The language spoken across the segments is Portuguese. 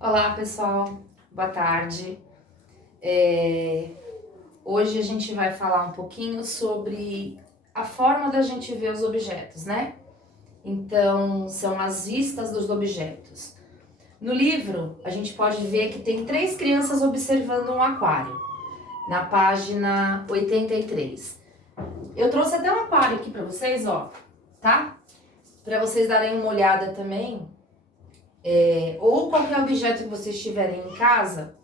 Olá, pessoal. Boa tarde. Hoje a gente vai falar um pouquinho sobre a forma da gente ver os objetos, né? Então, são as vistas dos objetos. No livro, a gente pode ver que tem 3 crianças observando um aquário, na página 83. Eu trouxe até um aquário aqui para vocês, ó, tá? Para vocês darem uma olhada também, ou qualquer objeto que vocês tiverem em casa.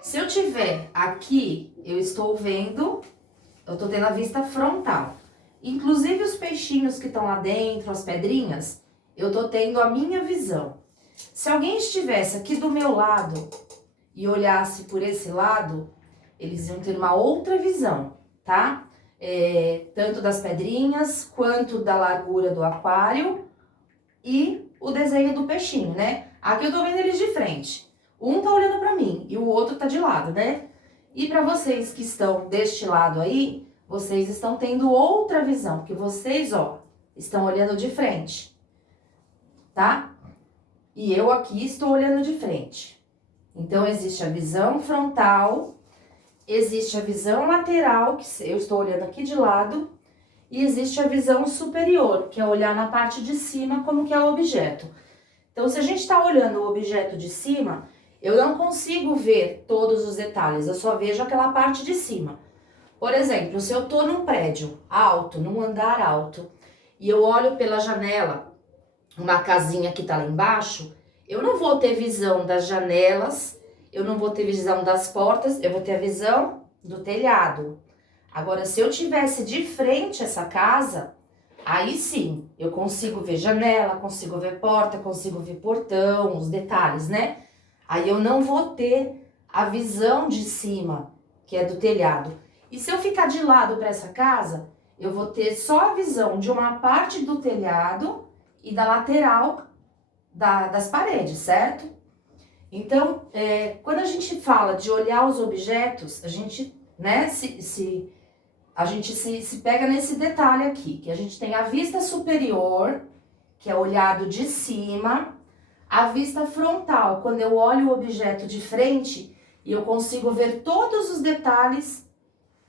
Se eu tiver aqui, eu estou tendo a vista frontal. Inclusive os peixinhos que estão lá dentro, as pedrinhas, eu tô tendo a minha visão. Se alguém estivesse aqui do meu lado e olhasse por esse lado, eles iam ter uma outra visão, tá? Tanto das pedrinhas, quanto da largura do aquário e o desenho do peixinho, né? Aqui eu tô vendo eles de frente. Um tá olhando pra mim e o outro tá de lado, né? E pra vocês que estão deste lado aí, vocês estão tendo outra visão, porque vocês, ó, estão olhando de frente, tá? E eu aqui estou olhando de frente. Então, existe a visão frontal, existe a visão lateral, que eu estou olhando aqui de lado, e existe a visão superior, que é olhar na parte de cima como que é o objeto. Então, se a gente está olhando o objeto de cima, eu não consigo ver todos os detalhes, eu só vejo aquela parte de cima. Por exemplo, se eu tô num prédio alto, num andar alto, e eu olho pela janela, uma casinha que tá lá embaixo, eu não vou ter visão das janelas, eu não vou ter visão das portas, eu vou ter a visão do telhado. Agora, se eu tivesse de frente essa casa, aí sim, eu consigo ver janela, consigo ver porta, consigo ver portão, os detalhes, né? Aí eu não vou ter a visão de cima, que é do telhado. E se eu ficar de lado para essa casa, eu vou ter só a visão de uma parte do telhado e da lateral das paredes, certo? Então, quando a gente fala de olhar os objetos, a gente, né, a gente se pega nesse detalhe aqui, que a gente tem a vista superior, que é olhado de cima, a vista frontal, quando eu olho o objeto de frente e eu consigo ver todos os detalhes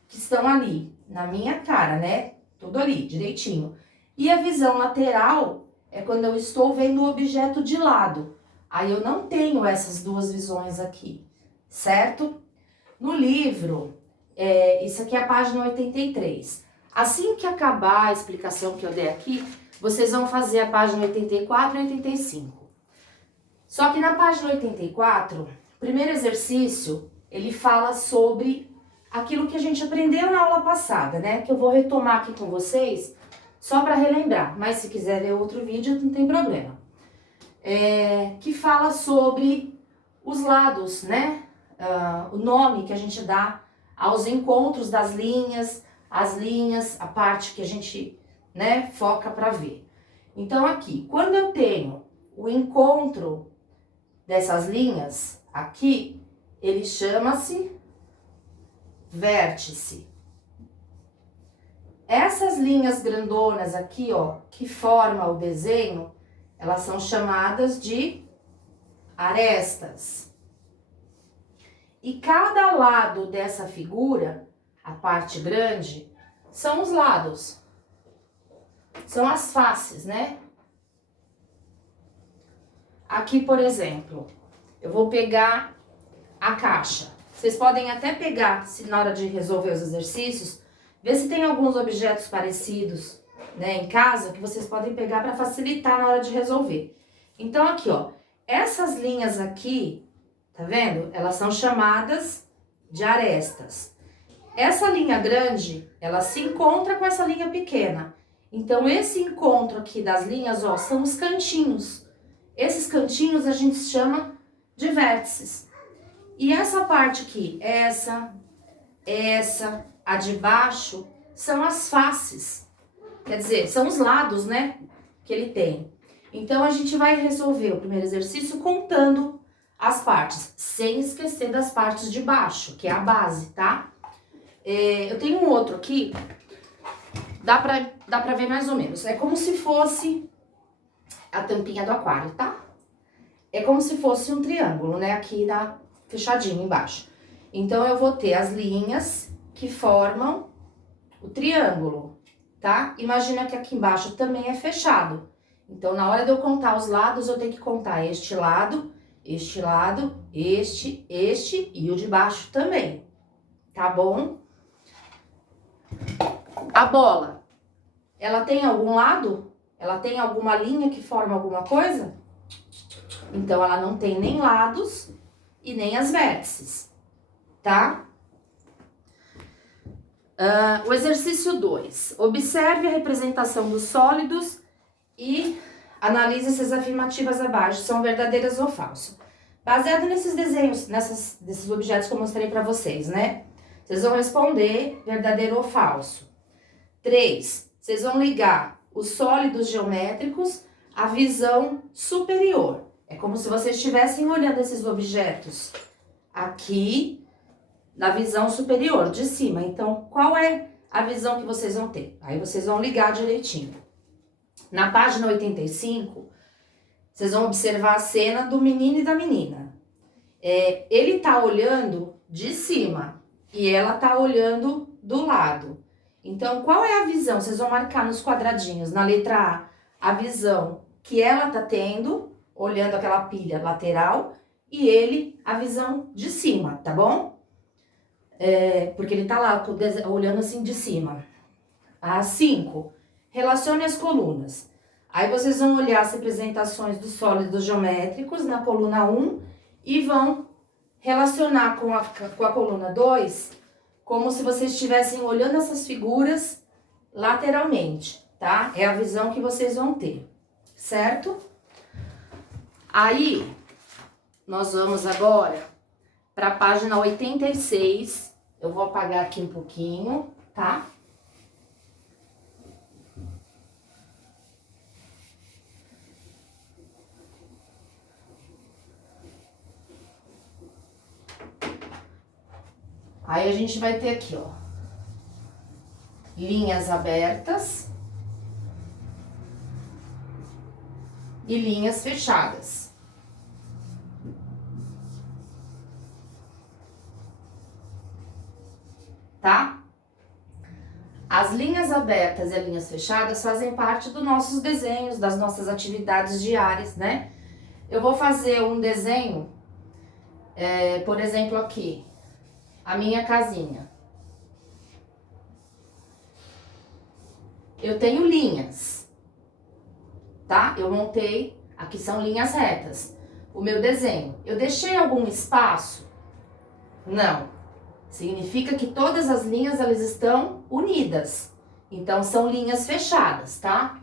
que estão ali, na minha cara, né? Tudo ali, direitinho. E a visão lateral é quando eu estou vendo o objeto de lado. Aí eu não tenho essas duas visões aqui, certo? No livro, isso aqui é a página 83. Assim que acabar a explicação que eu dei aqui, vocês vão fazer a página 84 e 85. Só que na página 84, o primeiro exercício, ele fala sobre aquilo que a gente aprendeu na aula passada, né? Que eu vou retomar aqui com vocês, só para relembrar. Mas se quiser ver outro vídeo, não tem problema. Que fala sobre os lados, né? O nome que a gente dá aos encontros das linhas, as linhas, a parte que a gente, né, foca para ver. Então aqui, quando eu tenho o encontro dessas linhas, aqui, ele chama-se vértice. Essas linhas grandonas aqui, ó, que formam o desenho, elas são chamadas de arestas. E cada lado dessa figura, a parte grande, são os lados. São as faces, né? Aqui, por exemplo, eu vou pegar a caixa. Vocês podem até pegar, se na hora de resolver os exercícios, ver se tem alguns objetos parecidos, né, em casa, que vocês podem pegar para facilitar na hora de resolver. Então, aqui, ó, essas linhas aqui, tá vendo? Elas são chamadas de arestas. Essa linha grande, ela se encontra com essa linha pequena. Então, esse encontro aqui das linhas, ó, são os cantinhos. Esses cantinhos a gente chama de vértices. E essa parte aqui, essa, a de baixo, são as faces. Quer dizer, são os lados, né, que ele tem. Então, a gente vai resolver o primeiro exercício contando as partes, sem esquecer das partes de baixo, que é a base, tá? Eu tenho um outro aqui, dá pra ver mais ou menos. É como se fosse a tampinha do aquário, tá? é como se fosse um triângulo, né? Aqui fechadinho embaixo. Então, eu vou ter as linhas que formam o triângulo, tá? Imagina que aqui embaixo também é fechado. Então, na hora de eu contar os lados, eu tenho que contar este lado, este e o de baixo também, tá bom? A bola, ela tem algum lado? Ela tem alguma linha que forma alguma coisa? Então, ela não tem nem lados e nem as vértices, tá? O exercício 2. Observe a representação dos sólidos e analise se as afirmativas abaixo são verdadeiras ou falsas. Baseado nesses desenhos, desses objetos que eu mostrei para vocês, né? Vocês vão responder verdadeiro ou falso. 3. Vocês vão ligar os sólidos geométricos à visão superior. É como se vocês estivessem olhando esses objetos aqui na visão superior, de cima. Então, qual é a visão que vocês vão ter? Aí vocês vão ligar direitinho. Na página 85, vocês vão observar a cena do menino e da menina. Ele tá olhando de cima e ela tá olhando do lado. Então, qual é a visão? Vocês vão marcar nos quadradinhos, na letra a visão que ela tá tendo, olhando aquela pilha lateral, e ele, a visão de cima, tá bom? Porque ele tá lá olhando assim de cima. A 5, relacione as colunas. Aí vocês vão olhar as representações dos sólidos geométricos na coluna 1 e vão relacionar com a coluna 2, como se vocês estivessem olhando essas figuras lateralmente, tá? É a visão que vocês vão ter, certo? Aí, nós vamos agora para a página 86. Eu vou apagar aqui um pouquinho, tá? Aí a gente vai ter aqui, ó, linhas abertas e linhas fechadas. Tá? As linhas abertas e as linhas fechadas fazem parte dos nossos desenhos, das nossas atividades diárias, né? Eu vou fazer um desenho, por exemplo, aqui, a minha casinha. Eu tenho linhas, tá? Eu montei, aqui são linhas retas. O meu desenho, eu deixei algum espaço? Não. Significa que todas as linhas, elas estão unidas. Então, são linhas fechadas, tá?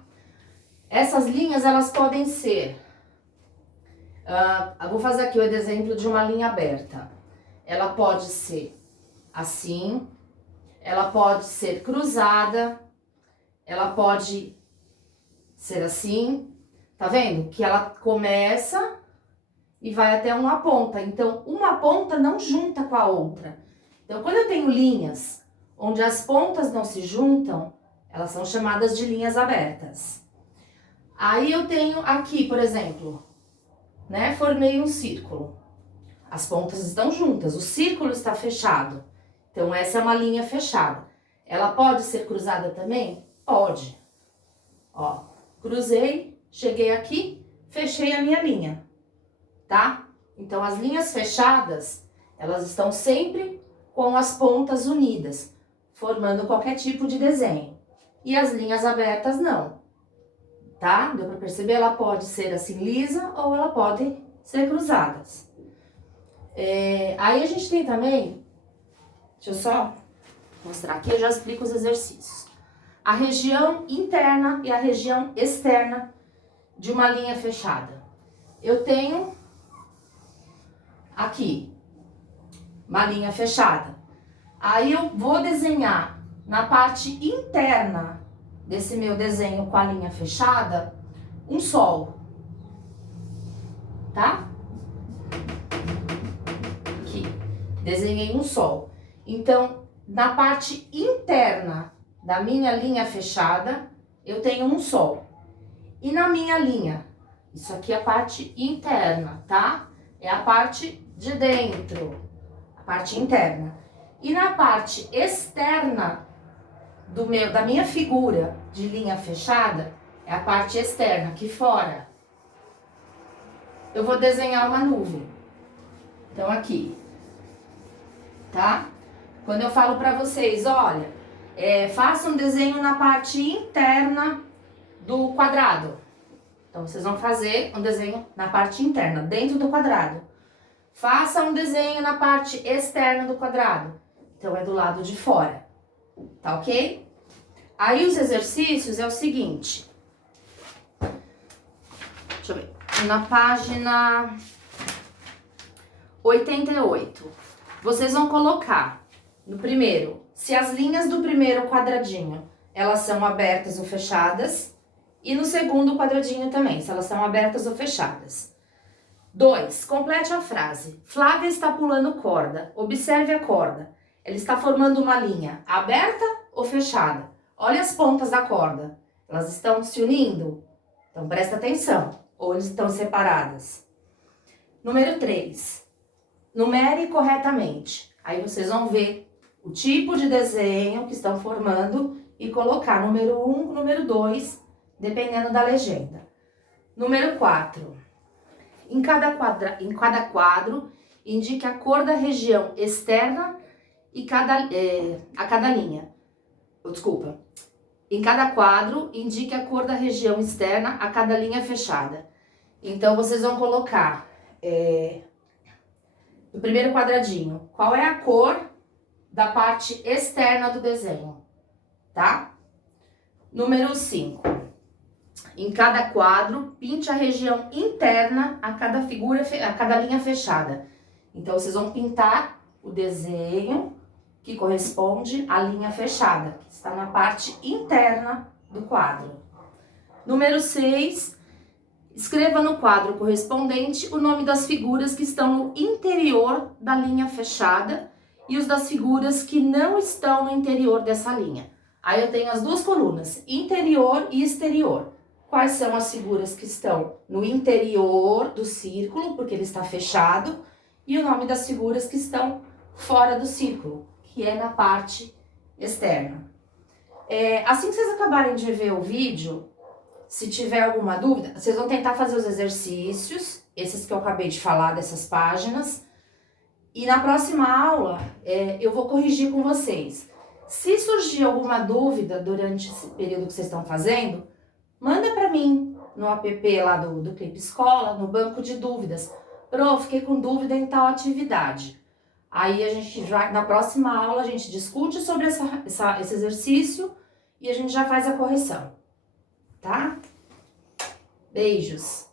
Essas linhas, elas podem ser... eu vou fazer aqui o exemplo de uma linha aberta. Ela pode ser assim, ela pode ser cruzada, ela pode ser assim, tá vendo? Que ela começa e vai até uma ponta. Então, uma ponta não junta com a outra. Então, quando eu tenho linhas onde as pontas não se juntam, elas são chamadas de linhas abertas. Aí eu tenho aqui, por exemplo, né? Formei um círculo. As pontas estão juntas, o círculo está fechado. Então, essa é uma linha fechada. Ela pode ser cruzada também? Pode. Ó, cruzei, cheguei aqui, fechei a minha linha, tá? Então, as linhas fechadas, elas estão sempre com as pontas unidas, formando qualquer tipo de desenho. E as linhas abertas não, tá? Deu pra perceber? Ela pode ser assim lisa ou ela pode ser cruzadas. Aí a gente tem também, deixa eu só mostrar aqui, eu já explico os exercícios. A região interna e a região externa de uma linha fechada. Eu tenho aqui uma linha fechada. Aí eu vou desenhar na parte interna desse meu desenho com a linha fechada um sol, tá? Aqui, desenhei um sol. Então, na parte interna da minha linha fechada, eu tenho um sol. E na minha linha Isso aqui é a parte interna, tá? É a parte de dentro, a parte interna. E na parte externa da minha figura de linha fechada, é a parte externa, aqui fora. Eu vou desenhar uma nuvem. Então, aqui, tá? Quando eu falo pra vocês, olha, faça um desenho na parte interna do quadrado. Então, vocês vão fazer um desenho na parte interna, dentro do quadrado. Faça um desenho na parte externa do quadrado. Então, é do lado de fora. Tá ok? Aí, os exercícios é o seguinte. Deixa eu ver. Na página 88. Vocês vão colocar no primeiro, se as linhas do primeiro quadradinho, elas são abertas ou fechadas. E no segundo quadradinho também, se elas são abertas ou fechadas. 2. Complete a frase. Flávia está pulando corda. Observe a corda. Ela está formando uma linha aberta ou fechada? Olha as pontas da corda. Elas estão se unindo? Então presta atenção. Ou elas estão separadas? Número 3. Numere corretamente. Aí vocês vão ver o tipo de desenho que estão formando e colocar número 1, número 2, dependendo da legenda. Número 4. Em cada quadro, indique a cor da região externa e a cada linha. Desculpa. Em cada quadro, indique a cor da região externa a cada linha fechada. Então, vocês vão colocar no primeiro quadradinho, qual é a cor da parte externa do desenho, tá? Número 5. Em cada quadro, pinte a região interna a cada linha fechada. Então, vocês vão pintar o desenho que corresponde à linha fechada, que está na parte interna do quadro. Número 6. Escreva no quadro correspondente o nome das figuras que estão no interior da linha fechada e os das figuras que não estão no interior dessa linha. Aí eu tenho as duas colunas, interior e exterior. Quais são as figuras que estão no interior do círculo, porque ele está fechado, e o nome das figuras que estão fora do círculo, que é na parte externa. Assim que vocês acabarem de ver o vídeo, se tiver alguma dúvida, vocês vão tentar fazer os exercícios, esses que eu acabei de falar, dessas páginas, e na próxima aula eu vou corrigir com vocês. Se surgir alguma dúvida durante esse período que vocês estão fazendo, manda para mim no app lá do Clipe Escola, no banco de dúvidas. Fiquei com dúvida em tal atividade. Aí a gente na próxima aula a gente discute sobre esse exercício e a gente já faz a correção, tá? Beijos!